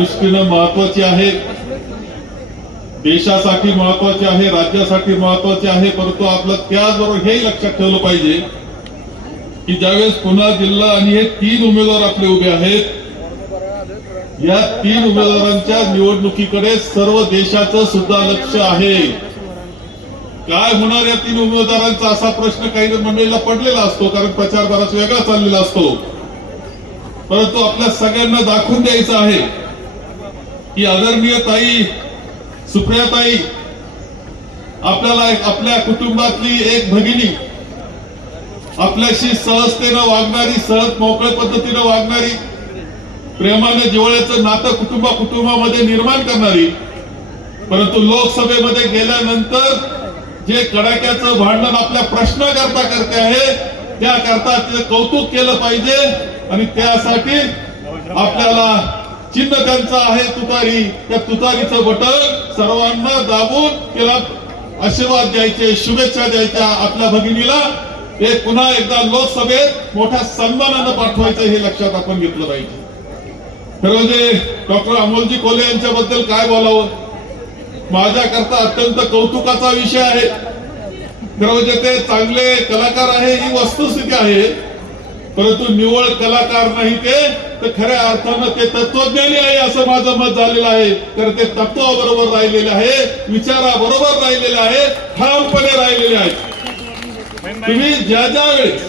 दृष्टीनं महत्वाची आहे. देशासाठी महत्त्वाचे आहे राज्यासाठी महत्त्वाचे आहे परंतु आपलं त्याचबरोबर हे लक्षात ठेवलं पाहिजे की ज्यावेळेस पुन्हा जिल्हा आणि हे तीन उमेदवार आपले उभे आहेत या तीन उमेदवारांच्या निवडणुकीकडे सर्व देशाचं सुद्धा लक्ष आहे. काय होणार या तीन उमेदवारांचा असा प्रश्न काही मंडळीला पडलेला असतो कारण प्रचार बराच वेगळा चाललेला असतो. परंतु आपल्या सगळ्यांना दाखवून द्यायचं आहे. की आदरणीय ताई सुप्रियाताई आपल्याला एक- आपल्या कुटुंबातली एक भगिनी आपल्याशी सहजतेनं वागणारी सहज मोकळ्या पद्धतीनं वागणारी प्रेमाने जिवळ्याचं नातं कुटुंबा कुटुंबामध्ये निर्माण करणारी परंतु लोकसभेमध्ये गेल्यानंतर जे कडाक्याचं भांडण आपल्या प्रश्नाकरता करते आहे त्याकरता तिचं कौतुक केलं पाहिजे आणि त्यासाठी आपल्याला चिन्ह त्यांचं आहे तुतारी त्या तुतारीचं बटन सर्वांना दाबून तिला आशीर्वाद द्यायचे शुभेच्छा द्यायच्या आपल्या भगिनीला. हे पुन्हा एकदा लोकसभेत मोठ्या सन्मानानं पाठवायचं हे लक्षात आपण घेतलं पाहिजे. खरं म्हणजे डॉक्टर अमोलजी कोले यांच्याबद्दल काय बोलावं? माझ्याकरता अत्यंत कौतुकाचा विषय आहे. खरं म्हणजे ते चांगले कलाकार आहे ही वस्तुस्थिती आहे. परंतु निवळ कलाकार नाही ते तर खऱ्या अर्थानं ते तत्वज्ञानी आहे असं माझं मत झालेलं आहे. तर ते तत्वाबरोबर राहिलेले आहे विचाराबरोबर राहिलेले आहे ठामपणे राहिलेले आहेत तुम्ही ज्या ज्या वेळेस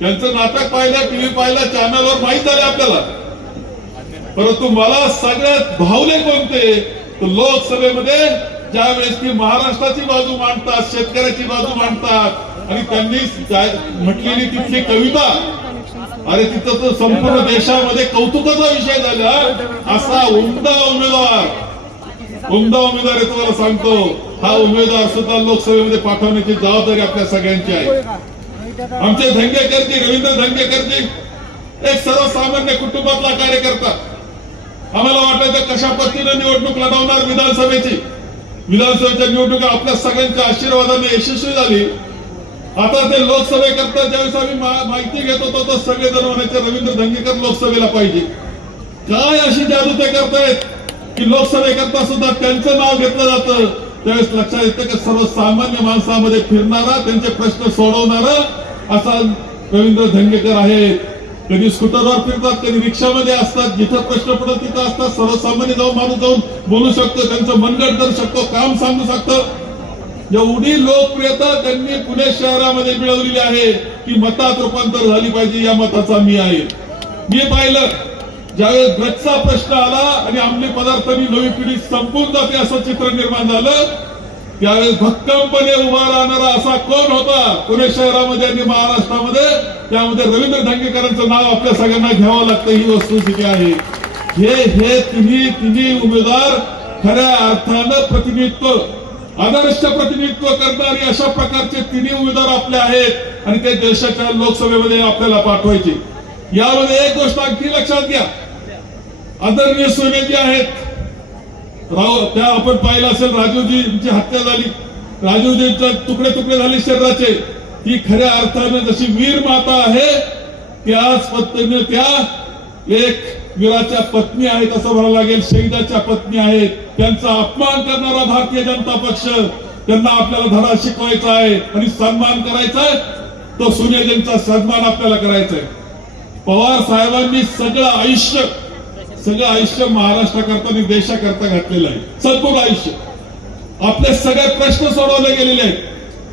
त्यांचं नाटक पाहिलं टीव्ही पाहिलं चॅनलवर माहीत झाले आपल्याला. परंतु मला सगळ्यात भावले कोणते तर लोकसभेमध्ये ज्या वेळेस ती महाराष्ट्राची बाजू मांडतात शेतकऱ्याची बाजू मांडतात आणि त्यांनी म्हटलेली तिथली कविता अरे तिथं तर संपूर्ण देशामध्ये कौतुकाचा विषय झाला. असा उमदा उमेदवार उमदा उमेदवार आहे तुम्हाला सांगतो. हा उमेदवार सुद्धा लोकसभेमध्ये पाठवण्याची जबाबदारी आपल्या सगळ्यांची आहे. आमचे धंगेकरजी रवींद्र धंगेकरजी एक सर्वसामान्य कुटुंबातला कार्यकर्ता. आम्हाला वाटायचं कशा पद्धतीनं निवडणूक लढवणार विधानसभेची? विधानसभेच्या निवडणुका आपल्या सगळ्यांच्या आशीर्वादाने यशस्वी झाली. आता ते लोकसभेकरता ज्यावेळेस आम्ही माहिती घेत होतो तर सगळेजण म्हणायचे रवींद्र धंगेकर लोकसभेला पाहिजे. काय अशी जादू ते करतायत की लोकसभेकरता सुद्धा त्यांचं नाव घेतलं जातं? त्यावेळेस लक्षात येतं की सर्वसामान्य माणसामध्ये फिरणारा त्यांचे प्रश्न सोडवणारा असा रवींद्र धंगेकर आहे कधी स्कूटरवर फिरतात कधी रिक्षामध्ये असतात जिथं प्रश्न पडत तिथं असतात सर्वसामान्य जाऊन माणूस जाऊन बोलू शकतो त्यांचं मनगट करू शकतो काम सांगू शकतो. एवढी लोकप्रियता त्यांनी पुणे शहरामध्ये मिळवलेली आहे की मतात रूपांतर झाली पाहिजे या मताचा मी आहे. मी पाहिलं ज्यावेळेस ड्रग्सचा प्रश्न आला आणि अंमली मी नवी पिढी संपून जाते असं चित्र निर्माण झालं. त्यावेळेस भक्कमपणे उभा राहणारा असा कोण होता? पुणे शहरामध्ये आणि महाराष्ट्रामध्ये. त्यामध्ये रवींद्र धंगेकरांचं नाव आपल्या सगळ्यांना घ्यावं लागतं ही वस्तुस्थिती आहे. हे हे तिन्ही तिन्ही उमेदवार खऱ्या अर्थानं प्रतिनिधित्व आदर्श प्रतिनिधित्व करणारी अशा प्रकारचे तिन्ही उमेदवार आपले आहेत आणि ते देशाच्या लोकसभेमध्ये आपल्याला पाठवायचे. यामध्ये एक गोष्ट अगदी लक्षात घ्या. आदरणीय सोने जे आहेत राव त्या आपण पाहिलं असेल राजीवजींची हत्या झाली. राजीवजींच्या तुकडे तुकडे झाले शरीराचे. ती खऱ्या अर्थानं जशी वीर माता आहे त्याच पत्नीने त्या एक वीराच्या पत्नी आहेत असं म्हणावं लागेल. शहीदाच्या पत्नी आहेत. त्यांचा अपमान करणारा भारतीय जनता पक्ष. त्यांना आपल्याला धडा शिकवायचा आहे आणि सन्मान करायचा आहे. तो सुनेजींचा सन्मान आपल्याला करायचा आहे. पवार साहेबांनी सगळं आयुष्य सगळं आयुष्य महाराष्ट्राकरता आणि देशाकरता घातलेलं आहे. संपूर्ण आयुष्य. आपले सगळे प्रश्न सोडवले गेलेले आहेत.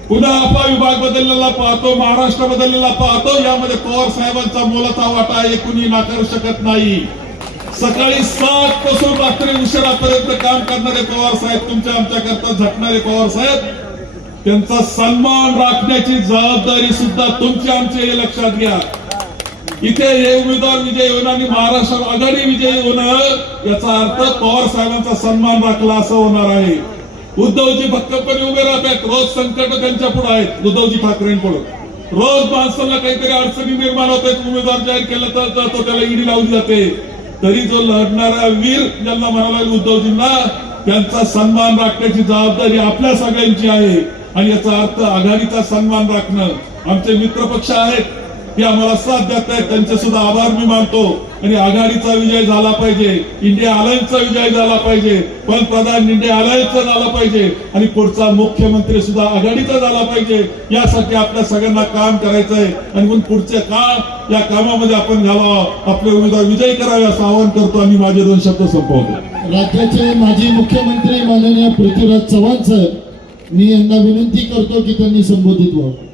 पुन्हा आपला विभाग बदललेला पाहतो महाराष्ट्र बदललेला पाहतो. यामध्ये पवार साहेबांचा मोलाचा वाटा आहे कुणी नाकारू शकत नाही. सकाळी सात पासून रात्री उशिरापर्यंत काम करणारे पवार साहेब तुमच्या आमच्या करता झटणारे पवार साहेब त्यांचा सन्मान राखण्याची जबाबदारी सुद्धा तुमची आमची हे लक्षात घ्या. इथे हे उमेदवार विजय होणं आणि महाराष्ट्रात आघाडी विजयी होणं याचा अर्थ पवार साहेबांचा सन्मान राखला असं होणार आहे. उद्धवजी भक्कमपणे उभे राहतात. रोज संकट त्यांच्या पुढे आहेत. उद्धवजी ठाकरेंकडून. रोज माणसाला काहीतरी अडचणी निर्माण होत आहेत उमेदवार जाहीर केला तर जातो त्याला ईडी लावली जाते. तरी जो लढणारा वीर ज्यांना म्हणाला उद्धवजींना त्यांचा सन्मान राखण्याची जबाबदारी आपल्या सगळ्यांची आहे. आणि याचा अर्थ आघाडीचा सन्मान राखणं. आमचे मित्रपक्ष आहेत. ते आम्हाला साथ देत आहेत त्यांचे सुद्धा आभार मी मानतो. आणि आघाडीचा विजय झाला पाहिजे. इंडिया अलायन्सचा विजय झाला पाहिजे. पंतप्रधान इंडिया अलायन्सचा झाला पाहिजे. आणि पुढचा मुख्यमंत्री सुद्धा आघाडीचा झाला पाहिजे. यासाठी आपल्या सगळ्यांना काम करायचं आहे आणि म्हणून पुढचे काम या कामामध्ये आपण घालावं? आपले उमेदवार विजयी करावे असं आवाहन करतो. आणि माझे दोन शब्द संपवतो. राज्याचे माजी मुख्यमंत्री माननीय पृथ्वीराज चव्हाण साहेब मी यांना विनंती करतो की त्यांनी संबोधित व्हावं.